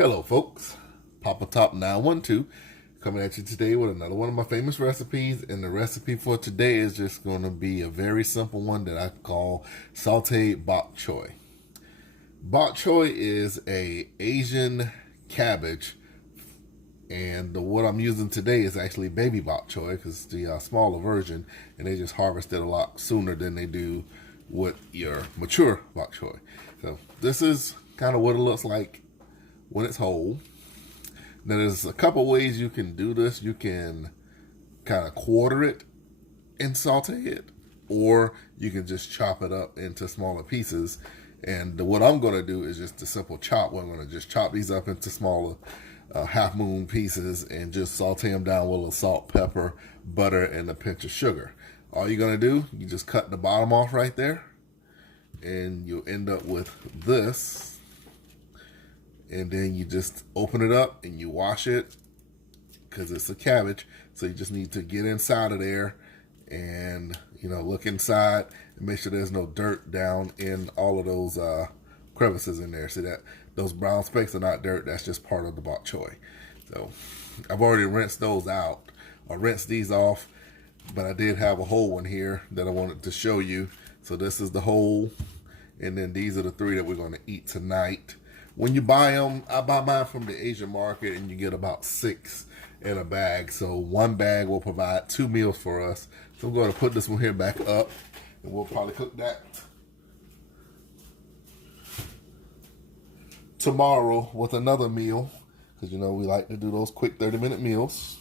Hello folks, Papa Top 912 coming at you today with another one of my famous recipes, and the recipe for today is just going to be a very simple one that I call sauteed bok choy. Bok choy is a Asian cabbage, and what I'm using today is actually baby bok choy because it's the smaller version, and they just harvest it a lot sooner than they do with your mature bok choy. So this is kind of what it looks like when it's whole. Now there's a couple ways you can do this. You can kind of quarter it and saute it, or you can just chop it up into smaller pieces. And what I'm going to do is just a simple chop. I'm going to just chop these up into smaller half moon pieces and just saute them down with a little salt, pepper, butter, and a pinch of sugar. All you're going to do, you just cut the bottom off right there, and you'll end up with this. And then you just open it up and you wash it because it's a cabbage. So you just need to get inside of there and, look inside and make sure there's no dirt down in all of those crevices in there. See that those brown specks are not dirt. That's just part of the bok choy. So I've already rinsed those out or rinsed these off, but I did have a whole one here that I wanted to show you. So this is the whole, and then these are the three that we're going to eat tonight. When you buy them, I buy mine from the Asian market, and you get about 6 in a bag. So one bag will provide 2 meals for us. So I'm going to put this one here back up, and we'll probably cook that tomorrow with another meal, because we like to do those quick 30-minute meals.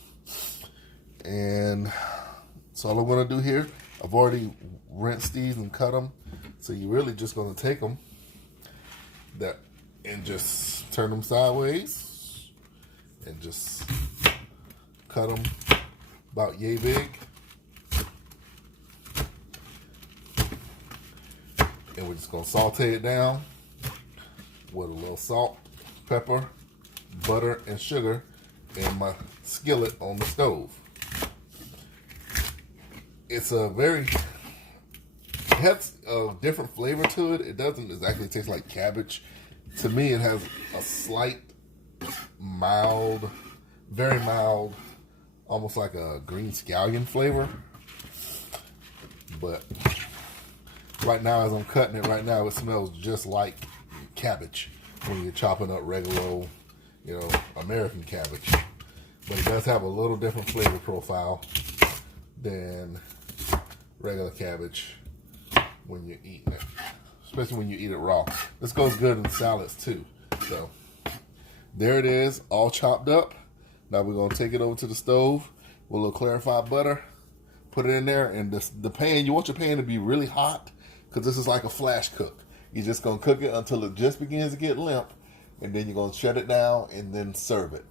And so all I'm going to do here, I've already rinsed these and cut them. So you're really just going to take them and just turn them sideways and just cut them about yay big. And we're just going to saute it down with a little salt, pepper, butter, and sugar in my skillet on the stove. It has a different flavor to it. It doesn't exactly taste like cabbage. To me, it has a slight, mild, very mild, almost like a green scallion flavor. But right now, as I'm cutting it right now, it smells just like cabbage when you're chopping up regular, American cabbage. But it does have a little different flavor profile than regular cabbage when you're eating it. Especially when you eat it raw. This goes good in salads too. So there it is, all chopped up. Now we're gonna take it over to the stove with a little clarified butter. Put it in there, and the pan, you want your pan to be really hot because this is like a flash cook. You're just gonna cook it until it just begins to get limp, and then you're gonna shut it down and then serve it.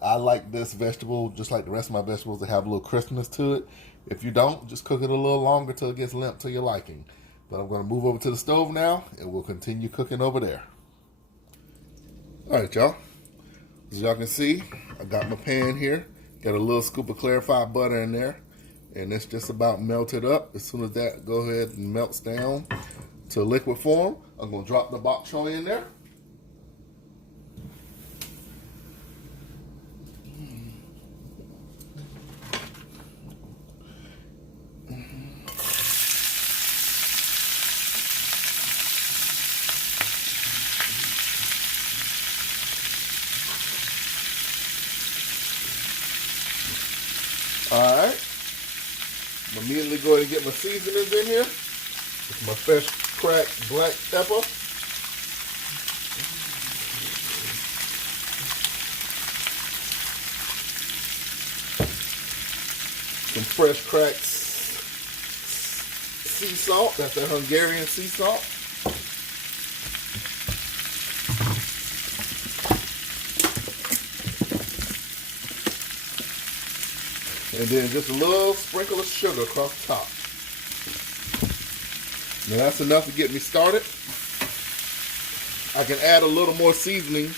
I like this vegetable, just like the rest of my vegetables, to have a little crispness to it. If you don't, just cook it a little longer till it gets limp to your liking. But I'm going to move over to the stove now, and we'll continue cooking over there. All right, y'all. As y'all can see, I got my pan here. Got a little scoop of clarified butter in there, and it's just about melted up. As soon as that go ahead and melts down to liquid form, I'm going to drop the bok choy in there. Alright, I'm immediately going to get my seasonings in here. It's my fresh cracked black pepper. Some fresh cracked sea salt, that's the Hungarian sea salt. And then just a little sprinkle of sugar across the top. Now that's enough to get me started. I can add a little more seasoning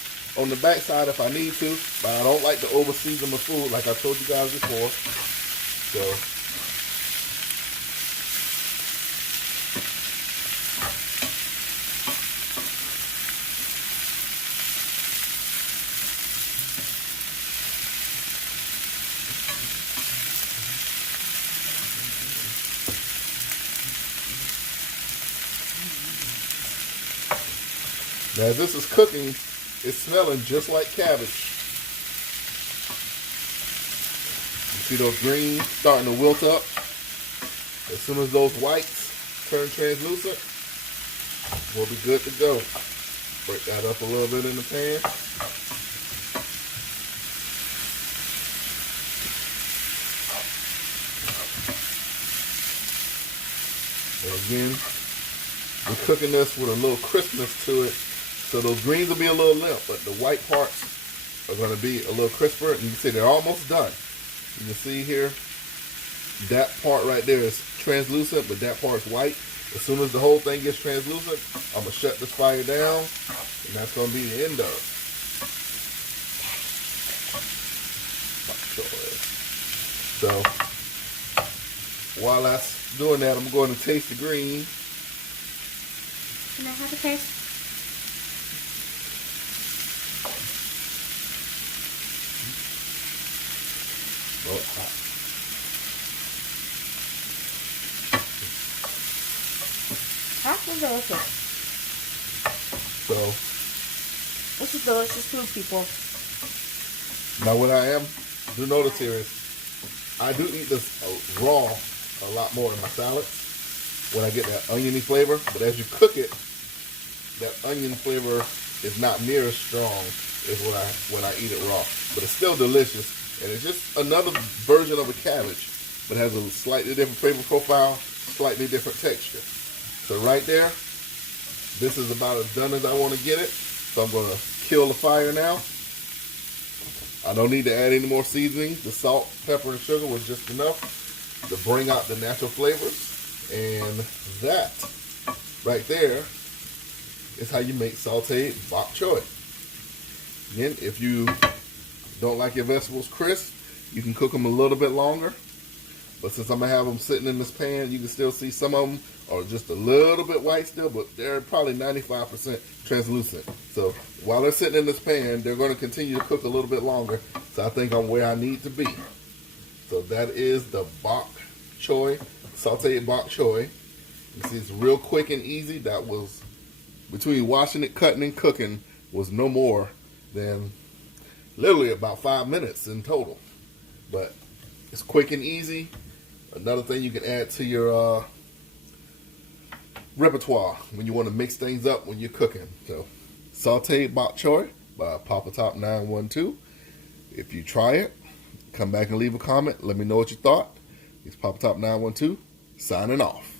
on the back side if I need to, but I don't like to over season my food like I told you guys before. So Now as this is cooking, it's smelling just like cabbage. You see those greens starting to wilt up? As soon as those whites turn translucent, we'll be good to go. Break that up a little bit in the pan. And again, we're cooking this with a little crispness to it. So those greens will be a little limp, but the white parts are going to be a little crisper. And you can see they're almost done. You can see here, that part right there is translucent, but that part's white. As soon as the whole thing gets translucent, I'm going to shut this fire down, and that's going to be the end of it. So, while that's doing that, I'm going to taste the green. Can I have a taste? Oh, it's hot. Hot and delicious. So, This is delicious food, people. now what I do notice here is I do eat this raw a lot more in my salads when I get that oniony flavor. But as you cook it, that onion flavor is not near as strong as when I eat it raw. But it's still delicious, and it's just another version of a cabbage, but has a slightly different flavor profile, slightly different texture. So right there, this is about as done as I want to get it. So I'm going to kill the fire now. I don't need to add any more seasoning. The salt, pepper, and sugar was just enough to bring out the natural flavors. And that right there is how you make sauteed bok choy. Again, if you don't like your vegetables crisp, you can cook them a little bit longer. But since I'm going to have them sitting in this pan, you can still see some of them are just a little bit white still, but they're probably 95% translucent. So while they're sitting in this pan, they're going to continue to cook a little bit longer. So I think I'm where I need to be. So that is the bok choy, sauteed bok choy. You see it's real quick and easy. That was, between washing it, cutting, and cooking, was no more than literally about 5 minutes in total. But it's quick and easy. Another thing you can add to your repertoire when you want to mix things up when you're cooking. So, sauteed bok choy by Papa Top 912. If you try it, come back and leave a comment. Let me know what you thought. It's Papa Top 912 signing off.